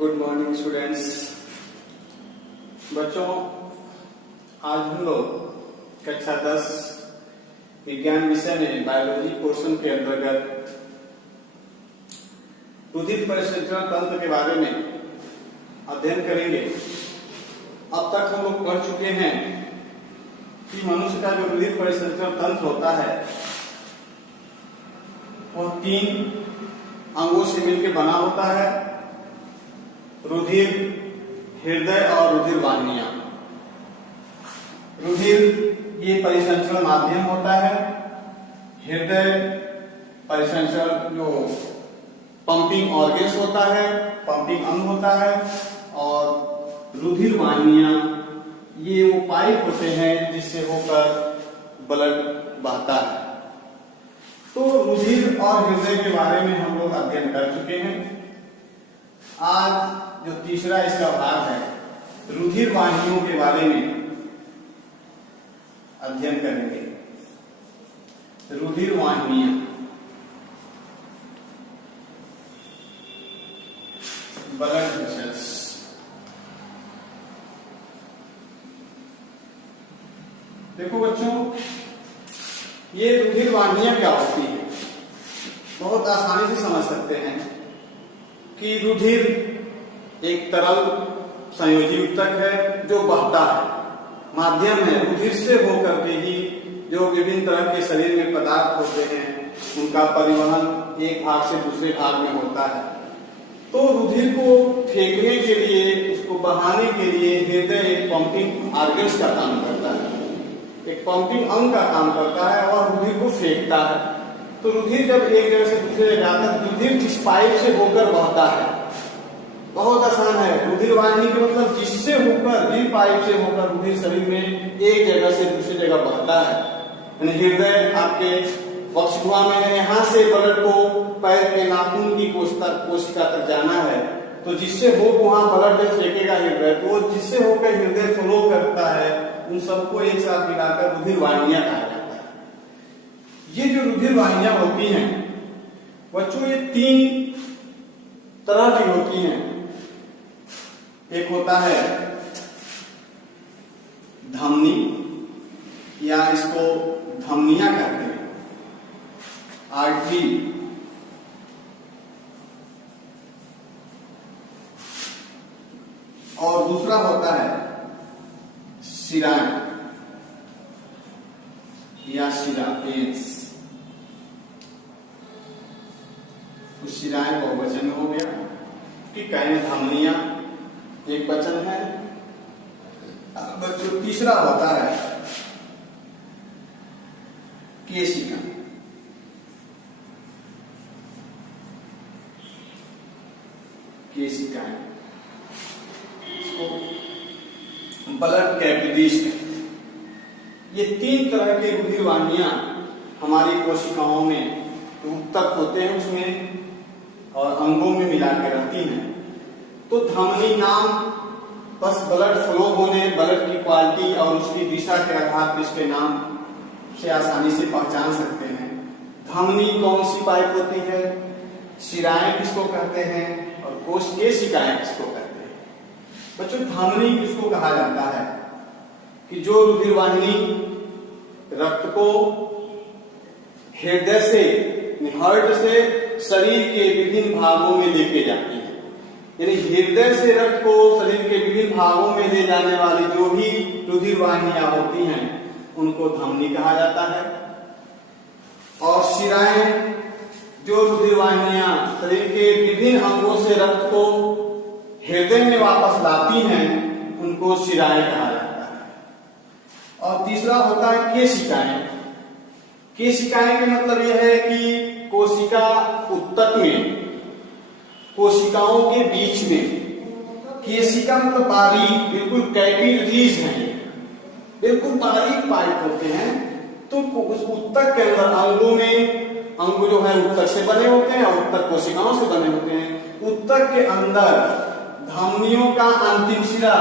Good morning students. बच्चों, आज हम लोग कक्षा 10 विज्ञान विषय में बायोलॉजी पोर्शन के अंतर्गत रुधिर परिसंचरण तंत्र के बारे में अध्ययन करेंगे। अब तक हम लोग पढ़ चुके हैं कि मनुष्य का जो रुधिर परिसंचरण तंत्र होता है वह 3 अंगों से मिलकर बना होता है: रुधिर, हृदय और रुधिर वाहिनियां। रुधिर ये परिसंचरण माध्यम होता है, हृदय परिसंचरण जो पंपिंग ऑर्गन्स होता है, पंपिंग अंग होता है, और रुधिर वाहिनियां ये वो पाइप होते हैं जिससे होकर ब्लड बहता है। तो रुधिर और हृदय के बारे में हम लोग अध्ययन कर चुके हैं। आज जो तीसरा इसका भाग है, रुधिर वाहिनियों के बारे में अध्ययन करेंगे। रुधिर वाहिनियां, ब्लड वेसल्स। देखो बच्चों, ये रुधिर वाहिनियां क्या होती है, बहुत आसानी से समझ सकते हैं कि रुधिर एक तरल संयोजी ऊतक है जो बहता है, माध्यम है। रुधिर से होकर के ही जो विभिन्न तरह के शरीर में पदार्थ होते हैं उनका परिवहन एक भाग से दूसरे भाग में होता है। तो रुधिर को फेंकने के लिए, उसको बहाने के लिए हृदय एक पंपिंग ऑर्गन्स का काम करता है, एक पंपिंग अंग का काम करता है और रुधिर को फेंकता है। तो रुधिर जब एक जगह से दूसरे जगह जाता है, रुधिर जिस पाइप से होकर बहता है, बहुत आसान है। रुधिर वाहिनी का मतलब जिससे होकर, जिन पाइप से होकर रुधिर शरीर में एक जगह से दूसरी जगह बहता है। यानी हृदय आपके वक्षगुहा में है, यहाँ से ब्लड को पैर के नाखून की कोशिका तक जाना है, तो जिससे हो वहां ब्लड जब फेंकेगा हृदय, तो जिससे होकर हृदय फ्लो करता है, उन सबको एक साथ मिलाकर रुधिर वाहिनियां कहा जाता है। ये जो रुधिर वाहिनियां होती हैं बच्चों, ये 3 तरह की होती हैं। एक होता है धमनी, या इसको धमनियां कहते हैं, आर्टरी। और दूसरा होता है शिराएं या शिरा, वेन्स। तो शिराएं बहुवचन में हो गया, ठीक है। धमनियां एक वचन है। बच्चों, तीसरा होता है केशिका। केशिकाएं, इसको ब्लड कैपिलरीज कहते हैं। ये 3 तरह के रुधिर वाहिनियां हमारी कोशिकाओं में ऊतक होते हैं उसमें और अंगों में मिलाकर रहती हैं। तो धमनी नाम बस ब्लड फ्लो होने, ब्लड की क्वालिटी और उसकी दिशा के आधार पर इसके नाम से आसानी से पहचान सकते हैं। धमनी कौन सी पाइप होती है, शिराएं किसको कहते हैं, और कोश केशिकाएं किसको कहते हैं। बच्चों, धमनी किसको कहा जाता है कि जो रुधिर वाहिनी रक्त को हृदय से, हार्ट से शरीर के विभिन्न भागों में लेके जाती है। यानी हृदय से रक्त को शरीर के विभिन्न भागों में ले जाने वाली जो भी रुधिर वाहिनियां होती हैं उनको धमनी कहा जाता है। और शिराएं, जो रुधिर वाहिनियां शरीर के विभिन्न अंगों से रक्त को हृदय में वापस लाती हैं, उनको शिराएं कहा जाता है। और तीसरा होता है केशिकाएं। केशिकाएं का मतलब यह है कि कोशिका ऊतक में, कोशिकाओं के बीच में, केशिका मतलब बारीक, बिल्कुल कैपिलरीज हैं, बिल्कुल बारीक पाइप होते हैं। तो उस ऊतक के अंदर अंगों में, अंग जो है ऊतक से बने होते हैं और ऊतक कोशिकाओं से बने होते हैं। ऊतक के अंदर धमनियों का अंतिम सिरा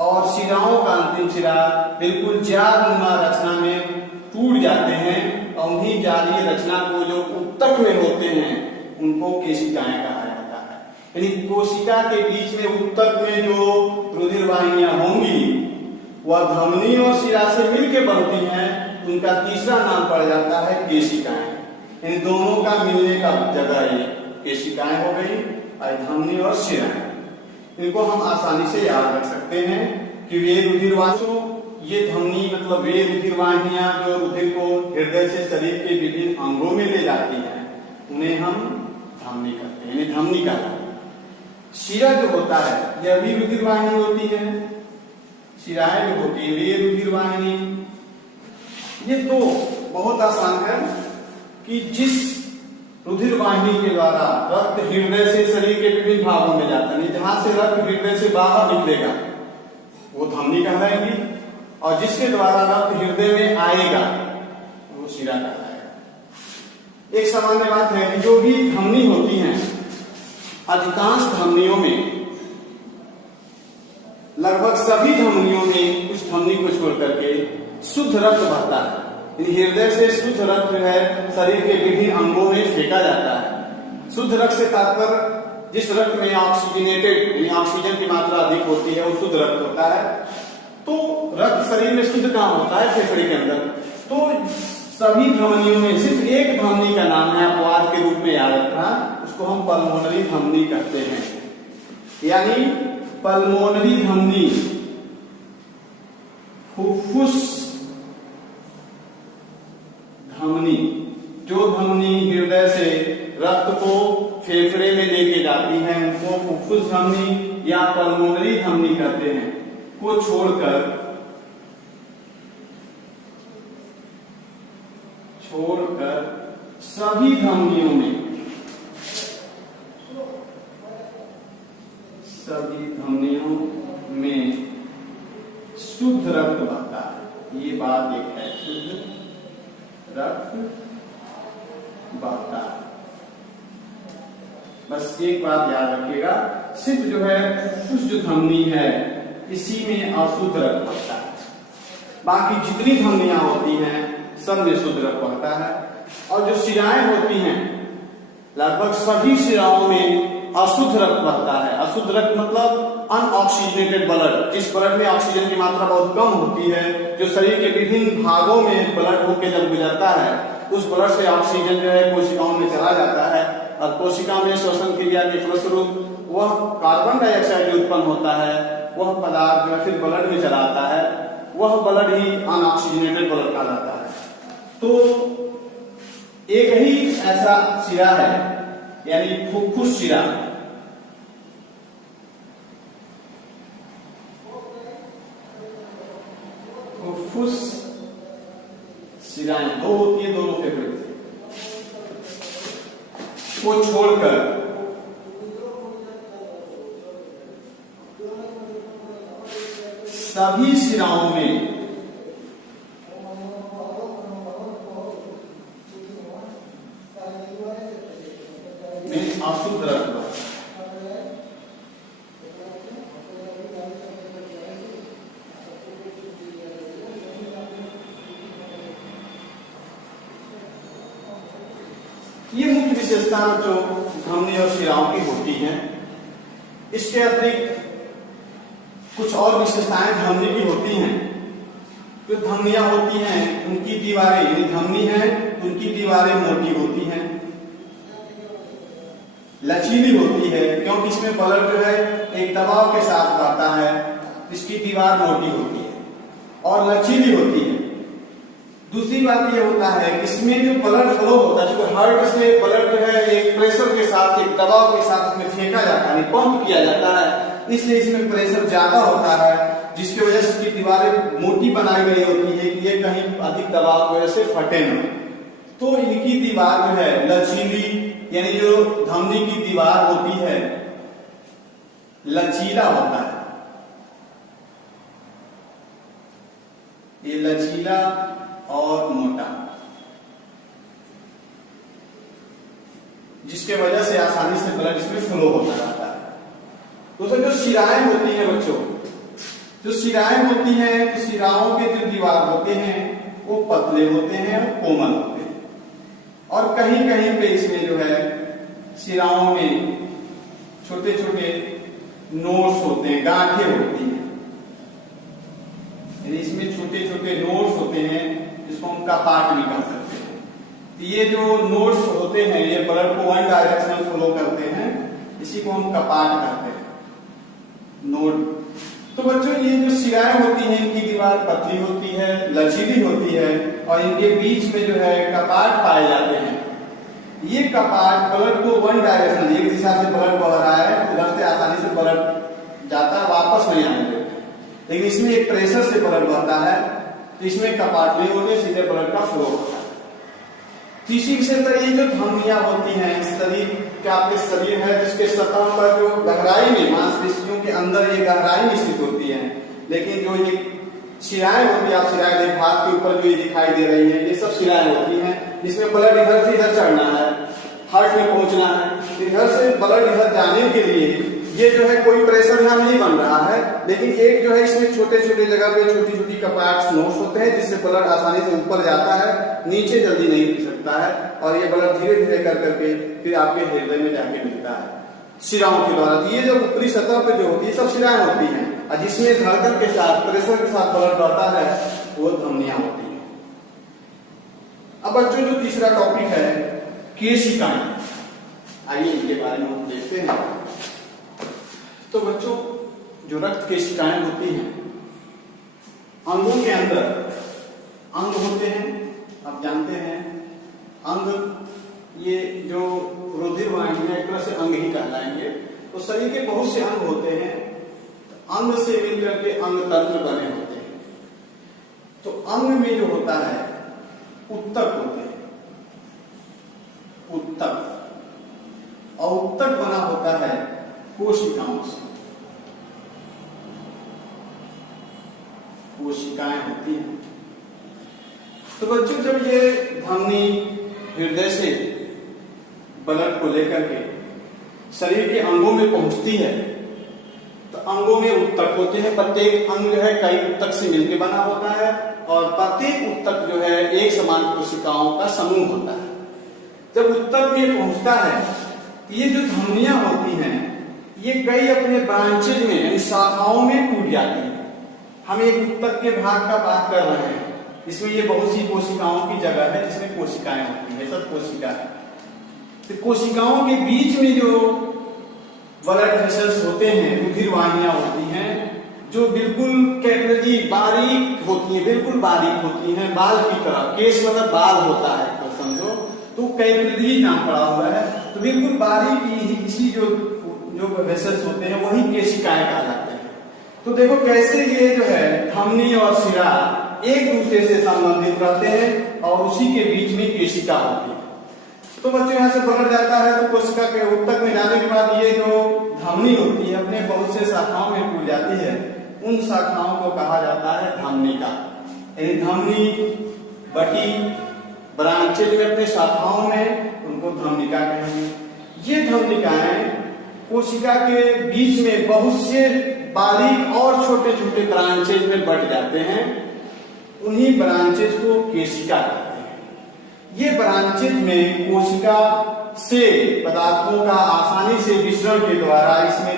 और शिराओं का अंतिम सिरा बिल्कुल जालनुमा रचना में टूट जाते हैं और उन्हीं जालीय रचना को जो ऊतक में होते हैं उनको केशिकाएं कहा जाता है। यानी कोशिका के बीच में उत्तक में जो रुधिर वाहिनियां होंगी वह धमनी और शिरा से मिलकर बनती हैं, उनका तीसरा नाम पड़ जाता है केशिकाएं। इन दोनों का मिलने का जगह ये केशिकाएं हो गई, धमनी और शिराएं। इनको हम आसानी से याद रख सकते हैं कि वे रुधिर वाहिनियों, ये धमनी मतलब वे रुधिर वाहिनियां जो रुधिर को हृदय से शरीर के विभिन्न अंगों में ले जाती हैं, उन्हें हम धमनी कहते हैं, यानी धमनी कहलाती है। शिरा जो होता है यह भी रुधिर वाहिनी होती है, शिराएं भी होती है, वे रुधिर वाहिनी। ये तो बहुत आसान है कि जिस रुधिर वाहिनी के द्वारा रक्त हृदय से शरीर के विभिन्न भागों में जाता है, जहां से रक्त हृदय से बाहर निकलेगा वो धमनी कहलाएगी, और जिसके द्वारा रक्त हृदय में आएगा वो शिरा कहलाएगा। एक सामान्य बात है कि जो भी धमनी होती हैं, अधिकांश धमनियों में, लगभग सभी धमनियों में कुछ धमनी को छोड़ करके शुद्ध रक्त बहता है। हृदय से शुद्ध रक्त जो है शरीर के विभिन्न अंगों में फेंका जाता है। शुद्ध रक्त से तात्पर्य जिस रक्त में ऑक्सीजनेटेड यानी ऑक्सीजन की मात्रा अधिक होती है वो शुद्ध रक्त होता है। तो रक्त शरीर में शुद्ध कहाँ होता है? फेफड़े के अंदर। तो सभी धमनियों में सिर्फ एक धमनी का नाम है, अपवाद के रूप में याद रखना, उसको हम पल्मोनरी धमनी कहते हैं। यानी पल्मोनरी धमनी फुफ्फुस धमनी, जो धमनी हृदय से रक्त को फेफड़े में लेके जाती है उनको फुफ्फुस धमनी या पल्मोनरी धमनी कहते हैं, को छोड़कर सभी धमनियों में शुद्ध रक्त बहता है। ये बात एक है, शुद्ध रक्त बहता है। बस एक बात याद रखिएगा, सिर्फ जो है फुफ्फुस जो धमनी है इसी में अशुद्ध रक्त बहता है, बाकी जितनी धमनियां होती हैं सब में शुद्ध रक्त बहता है। और जो शिराएं होती हैं लगभग सभी शिराओं में अशुद्ध रक्त बहता है। अशुद्ध रक्त मतलब अनऑक्सीजनेटेड ब्लड, जिस ब्लड में ऑक्सीजन की मात्रा बहुत कम होती है, जो शरीर के विभिन्न भागों में ब्लड होकर जब गुजरता है उस ब्लड से ऑक्सीजन जो है कोशिकाओं में चला जाता है, और कोशिका में श्वसन क्रिया के फलस्वरूप वह कार्बन डाइऑक्साइड जो उत्पन्न होता है वह पदार्थ जो है फिर ब्लड में चला आता है, वह ब्लड ही अनऑक्सीजनेटेड ब्लड कहलाता है। तो एक ही ऐसा शिरा है यानी फुफ्फुस शिरा, फुफ्फुस शिराएं दो होती है, दोनों फेफड़े को छोड़कर सभी शिराओं में अशुद्ध रक्त। ये मुख्य विशेषता जो धमनी और शिराओं की होती है। इसके अतिरिक्त कुछ और विशेषताएं धमनी की होती हैं। जो धमनियां होती हैं उनकी दीवारें, यानी धमनी है उनकी दीवारें मोटी होती हैं, लचीली होती है, क्योंकि इसमें ब्लड जो है एक दबाव के साथ आता है, इसकी दीवार मोटी होती है और लचीली होती है। दूसरी बात यह होता है कि इसमें जो ब्लड फ्लो होता है, जो हार्ट से ब्लड जो है एक प्रेशर के साथ, एक दबाव के साथ इसमें फेंका जाता है, पंप किया जाता है, इसलिए इसमें प्रेशर ज्यादा होता है, जिसकी वजह से इसकी दीवारें मोटी बनाई गई होती है कि ये कहीं अधिक दबाव की वजह से फटे न। तो इनकी दीवार जो है लचीली, यानी जो धमनी की दीवार होती है लचीला होता है, ये लचीला और मोटा, जिसके वजह से आसानी से ब्लड इसमें फ्लो होता रहता है। दोस्तों जो शिराएं होती हैं बच्चों, जो शिराएं होती हैं, तो शिराओं के जो दीवार होते हैं वो पतले होते हैं और कोमल होते हैं, और कहीं कहीं पे इसमें जो है शिराओं में छोटे छोटे नोड्स होते हैं, गांठें होती हैं, यानी इसमें छोटे छोटे नोड्स होते हैं, इसको हम कपाट भी कह सकते हैं। तो ये जो नोड्स होते हैं ये ब्लड को वन डायरेक्शनल फ्लो करते हैं, इसी को हम कपाट कहते हैं, नोड। तो बच्चों ये जो शिराएं होती हैं इनकी दीवार पतली होती है, लचीली होती है और इनके बीच में जो है कपाट पाए जाते हैं। ये कपाट ब्लड को वन डायरेक्शन, एक दिशा से ब्लड बह रहा है, उधर से आसानी से ब्लड जाता है, वापस नहीं आने देते। लेकिन इसमें एक प्रेशर से ब्लड बहता है, तो इसमें कपाट नहीं होते, सीधे ब्लड का फ्लो होता है। तीसरी तरह ये जो धमनियां होती हैं, शरीर क्या आपके शरीर है जिसके सतह पर जो गहराई में मांसपेशियों के अंदर ये गहराई में स्थित होती है, लेकिन जो ये शिराएं होती है, आप शिराएं देख हाथ के ऊपर जो ये दिखाई दे रही है, ये सब शिराएं होती हैं, जिसमें ब्लड इधर से इधर चढ़ना है, हार्ट में पहुंचना है। इधर से ब्लड इधर जाने के लिए ये जो है कोई प्रेशर यहाँ नहीं बन रहा है, लेकिन एक जो है इसमें छोटे छोटे जगह पे छोटी छोटी कपाट नोट्स होते हैं, जिससे ब्लड आसानी से ऊपर जाता है, नीचे जल्दी नहीं मिल सकता है, और ये ब्लड धीरे धीरे कर करके फिर आपके हृदय में जाके मिलता है शिराओं के द्वारा। ये जो ऊपरी सतह पे जो होती है सब शिराएं होती हैं, और जिसमें धड़कन के साथ प्रेशर के साथ ब्लड बढ़ता है वो धमनियां होती हैं। अब बच्चों जो तीसरा टॉपिक है केशिकाएं, आइए इनके बारे में हम देखते हैं। तो बच्चों जो रक्त केशिकाएं होती हैं, अंगों के अंदर अंग होते हैं, आप जानते हैं अंग ये जो रुधिर वाहिनी एक तरह से अंग ही कहलाएंगे। तो शरीर के बहुत से अंग होते हैं, अंग से मिलकर के अंग तंत्र बने होते हैं। तो अंग में जो होता है उत्तक होते हैं, उत्तक, और उत्तक बना होता है कोशिकाओं से, कोशिकाएं होती हैं। तो बच्चों जब ये धमनी हृदय से ब्लड को लेकर के शरीर के अंगों में पहुंचती है, तो अंगों में उत्तक होते हैं। प्रत्येक अंग जो है कई उत्तक से मिलकर बना होता है, और प्रत्येक उत्तक जो है एक समान कोशिकाओं का समूह होता है। जब उत्तक में पहुंचता है, ये जो धमनियां होती हैं ये कई अपने ब्रांचेज में यानी शाखाओं में टूट जाती है। हम एक उत्तक के भाग का बात कर रहे हैं, इसमें ये बहुत सी कोशिकाओं की जगह है जिसमें कोशिकाएं होती है, सब कोशिका है। तो कोशिकाओं के बीच में जो ब्लड वेसल्स होते हैं, रुधिर वाहिनियां होती हैं, जो बिल्कुल कैपिलरी बारीक होती है, बिल्कुल बारीक होती हैं, बाल की तरह। केस मतलब बाल होता है तो समझो, तो कैपिलरी नाम पड़ा हुआ है। तो बिल्कुल बारीक इसी जो वेसल्स होते हैं वही केशिकाएं कहलाते हैं। तो देखो कैसे ये जो है धमनी और शिरा एक दूसरे से संबंधित रहते हैं, और उसी के बीच में केशिका होती है। तो बच्चों यहाँ से ब्लड जाता है, तो कोशिका के उत्तक में जाने के बाद ये जो धमनी होती है अपने बहुत से शाखाओं में टूट जाती है, उन शाखाओं को कहा जाता है धमनिका। यानी धमनी बटी ब्रांचेज में अपने शाखाओं में, उनको धमनिका कहेंगे। ये धमनिकाएं कोशिका के बीच में बहुत से बारीक और छोटे छोटे ब्रांचेज में बट जाते हैं, उन्हीं ब्रांचेज को केशिका कहते हैं। ये ब्रांचेज में कोशिका से पदार्थों का आसानी से मिश्रण के द्वारा, इसमें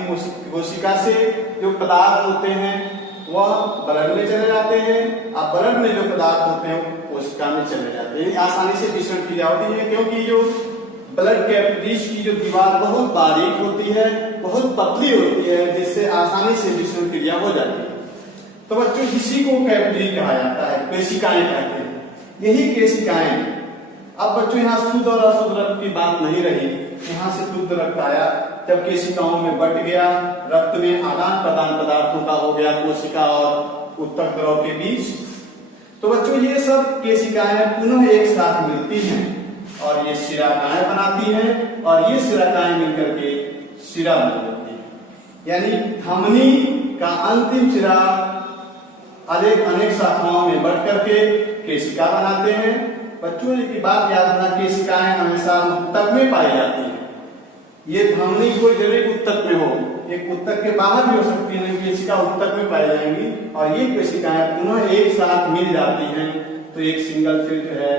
कोशिका से जो पदार्थ होते हैं वह ब्लड में चले जाते हैं, और ब्लड में जो पदार्थ होते हैं वो कोशिका में चले जाते हैं। आसानी से मिश्रण की जाती है, क्योंकि जो ब्लड कैपिलरीज की जो दीवार बहुत बारीक होती है, बहुत पतली होती है, जिससे आसानी से मिश्रण क्रिया हो जाती है। तो बच्चों इसी को कैपिलरी कहा जाता है, केशिकाएं कहते हैं। यही केशिकाएं, अब बच्चों यहाँ शुद्ध और अशुद्ध रक्त की बात नहीं रही, यहाँ से शुद्ध रक्त आया जब केशिकाओं में बट गया, रक्त में आदान प्रदान पदार्थों का हो गया कोशिका और उत्तक द्रव के बीच। तो बच्चों ये सब केशिकाएं पुनः एक साथ मिलती हैं और ये शिराकाएं बनाती हैं, और ये शिराकाएं मिलकर के शिरा बन जाती है। यानी धमनी का अंतिम शिरा अनेक शाखाओं में बढ़ करके केशिका बनाते हैं। बच्चों की बात याद रखना, केशिकाएं हमेशा उत्तक में पाई जाती हैं। ये धमनी कोई जरूर उत्तक में हो, एक उत्तक के बाहर भी हो सकती है, केशिका उत्तक में पाई जाएंगी, और ये केशिकाएं पुनः एक साथ मिल जाती हैं, तो एक सिंगल फिर जो है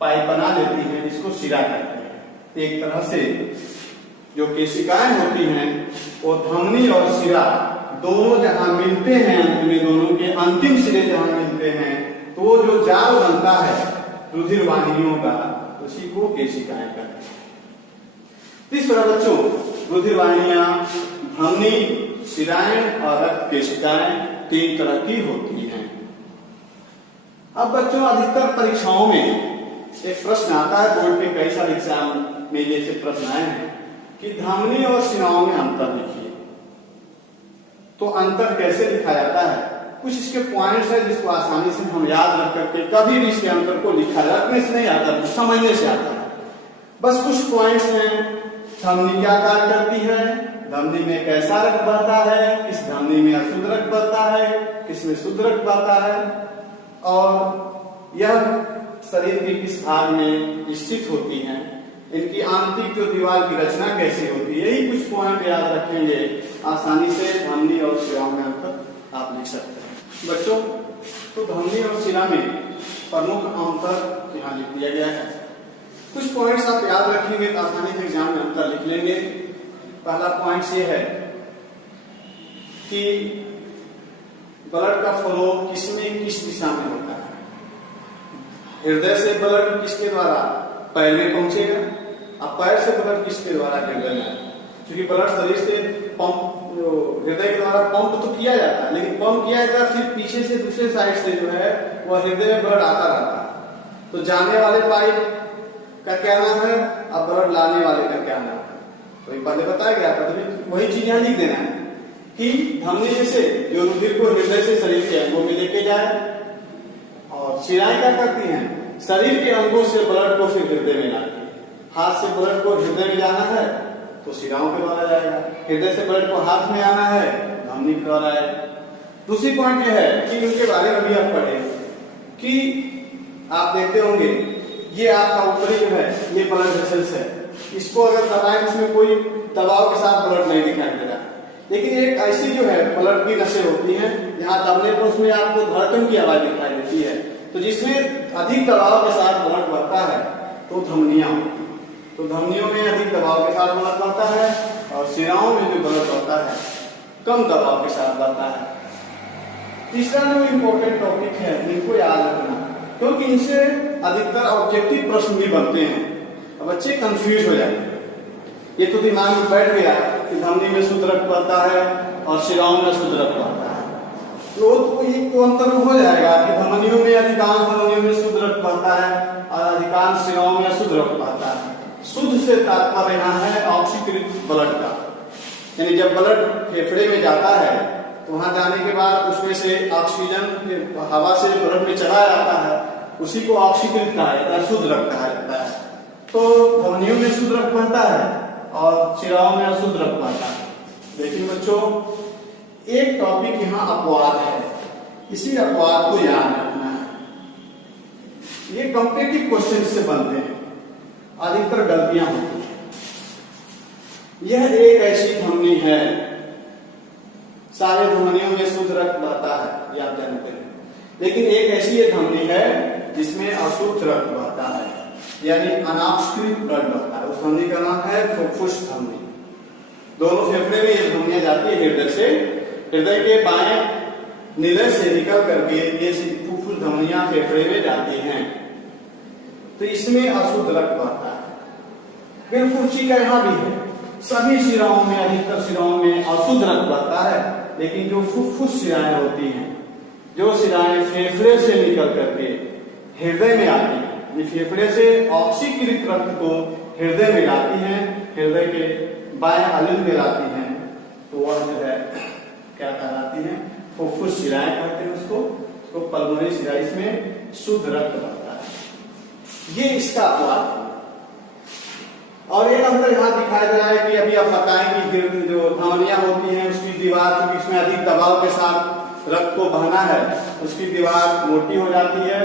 पाइप बना लेती है, जिसको शिरा कहते हैं। एक तरह से जो केशिकाएं होती हैं वो धमनी और शिरा दोनों जहां मिलते हैं, अंत में दोनों के अंतिम सिरे जहां मिलते हैं, तो वो जो जाल बनता है रुधिर वाहिनियों का, उसी को केशिकाएं कहते हैं। इस तरह बच्चों रुधिर वाहिनियां, धमनी, शिराएं और रक्त केशिकाएं 3 तरह की होती हैं। अब बच्चों अधिकतर परीक्षाओं में एक प्रश्न आता है, बोर्ड के कई सारे एग्जाम में ये से प्रश्न आए हैं कि धमनी और शिराओं में अंतर लिखिए। तो अंतर कैसे लिखा जाता है, कुछ इसके पॉइंट्स है जिसको आसानी से हम याद रख करके कभी भी इसके अंतर को लिखा रखने से नहीं आता, समझने से आता है। बस कुछ पॉइंट्स हैं। धमनी क्या कार्य करती है, धमनी में कैसा रक्त बहता है, किस धमनी में अशुद्ध रक्त बहता है, किसमें शुद्ध रक्त बहता है, और यह शरीर के किस भाग में स्थित होती हैं, इनकी आंतरिक जो दीवार की रचना कैसी होती है, यही कुछ पॉइंट याद रखेंगे आसानी से धमनी और शिरा में अंतर आप लिख सकते हैं। बच्चों तो धमनी और शिरा में प्रमुख अंतर यहाँ लिख दिया गया है। कुछ पॉइंट्स आप याद रखेंगे तो आसानी से एग्जाम में अंतर लिख लेंगे। पहला पॉइंट ये है कि ब्लड का फ्लो किसमें किस दिशा में होता है। हृदय से ब्लड किसके द्वारा पैर में पहुंचेगा, अब पैर से ब्लड किसके द्वारा हृदय में, क्योंकि ब्लड शरीर से पंप हृदय के द्वारा पंप तो किया जाता है, लेकिन पंप किया जाता है फिर पीछे से दूसरे साइड से जो है वह हृदय में ब्लड आता रहता है। तो जाने वाले पाइप का क्या नाम है, अब ब्लड लाने वाले का क्या नाम है, तो ये पहले बताया गया था। तो वही चीज यहाँ लिख देना है कि धमनी जैसे जो रुधिर को हृदय से शरीर के अंगों में लेके जाए, और शिराएं क्या करती हैं, शरीर के अंगों से ब्लड को फिर हृदय में लाती है। हाथ से ब्लड को हृदय में जाना है तो शिराओं के द्वारा जाएगा, हृदय से ब्लड को हाथ में आना है धमनी के द्वारा आएगा। दूसरी पॉइंट यह है कि उनके बारे में भी आप पढ़े कि आप देखते होंगे ये आपका ऊपरी जो है ये ब्लड वेसल्स है, इसको अगर दबाएं इसमें कोई दबाव के साथ ब्लड नहीं दिखाई दे रहा, लेकिन एक ऐसी जो है ब्लड की नसें होती हैं जहां दबने पर उसमें आपको धड़कन की आवाज दिखाई देती है, तो जिसमें अधिक दबाव के साथ ब्लड बढ़ता है तो धमनियां होती हैं। तो धमनियों में अधिक दबाव के साथ ब्लड बढ़ता है और शिराओं में जो ब्लड बढ़ता है कम दबाव के साथ बढ़ता है। तीसरा जो इम्पोर्टेंट टॉपिक है इनको याद रखना, क्योंकि इनसे अधिकतर ऑब्जेक्टिव प्रश्न भी बनते हैं और बच्चे कंफ्यूज हो जाते हैं। ये तो दिमाग में बैठ गया कि धमनी में शुद्ध रक्त बढ़ता है और शिराओं में शुद्ध रक्त बढ़ता है, तो एक तो अंतर हो जाएगा कि धमनियों में अधिकांश धमनियों में शुद्ध रक्त बढ़ता है और अधिकांश शिराओं में अशुद्ध रक्त बढ़ता है। शुद्ध से तात्पर्य यहाँ है ऑक्सीकृत ब्लड का, यानी जब ब्लड फेफड़े में जाता है तो वहां जाने के बाद उसमें से ऑक्सीजन हवा से ब्लड में चला जाता है, उसी को ऑक्सीकृत कहा जाता है, शुद्ध रक्त कहा जाता है। तो धमनियों में शुद्ध रक्त बढ़ता है और शिराओं में अशुद्ध रक्त बढ़ता है। लेकिन बच्चों एक टॉपिक यहाँ अपवाद है, इसी अपवाद को याद रखना है। ये कॉम्पिटिटिव क्वेश्चन से बनते हैं, अधिकतर गलतियां होती हैं। यह एक ऐसी धमनी है, सारे धमनियों में शुद्ध रक्त बहता है ये आप जानते हैं, लेकिन एक ऐसी ये धमनी है जिसमें अशुद्ध रक्त बहता है, यानी अनऑक्सीकृत ब्लड बहता है। उस धमनी का नाम है फुफ्फुस धमनी। दोनों फेफड़े में ये धमनियां जाती है हृदय से, हृदय के बाएं निलय से निकल करके ये फुफ्फुस धमनियां फेफड़े में जाती हैं, तो इसमें अशुद्ध रक्त बहता है। बिल्कुल उसी का यहाँ भी है, सभी शिराओं में अधिकतर शिराओं में अशुद्ध रक्त बहता है, लेकिन जो फुफ्फुस शिराएं होती हैं, जो शिराएं फेफड़े से निकल करके हृदय में आती हैं, ये फेफड़े से ऑक्सीकृत रक्त को हृदय में लाती हैं, हृदय के बाएं अलिंद में लाती हैं, तो वह जो है क्या कहलाती हैं, फुफ्फुस शिराएं कहते हैं उसको पल्मोनरी शिरा, इसमें शुद्ध रक्त बहता है। ये इसका अपवाद है। और एक अंतर यहाँ दिखाई दे रहा है कि अभी आप बताएं कि जो धमनियां होती हैं उसकी दीवार के बीच में अधिक दबाव के साथ रक्त को बहना है, उसकी दीवार मोटी हो जाती है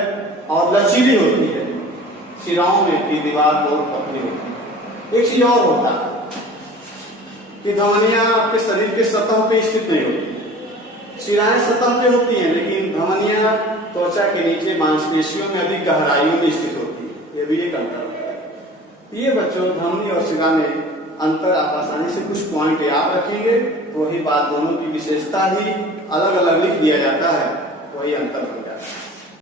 और लचीली होती है। शिराओं में की दीवार बहुत पतली होती है। एक चीज और होता है कि धमनियां आपके शरीर के सतह पे स्थित नहीं होती है, शिराएं सतह पे होती हैं, लेकिन धमनियां त्वचा के नीचे मांसपेशियों में अधिक गहराइयों में स्थित होती है। ये भी एक अंतर है। ये बच्चों धमनी और शिरा में अंतर आप आसानी से कुछ पॉइंट याद रखेंगे तो वही बात, दोनों की विशेषता ही अलग अलग लिख दिया जाता है, वही अंतर बन जाता है।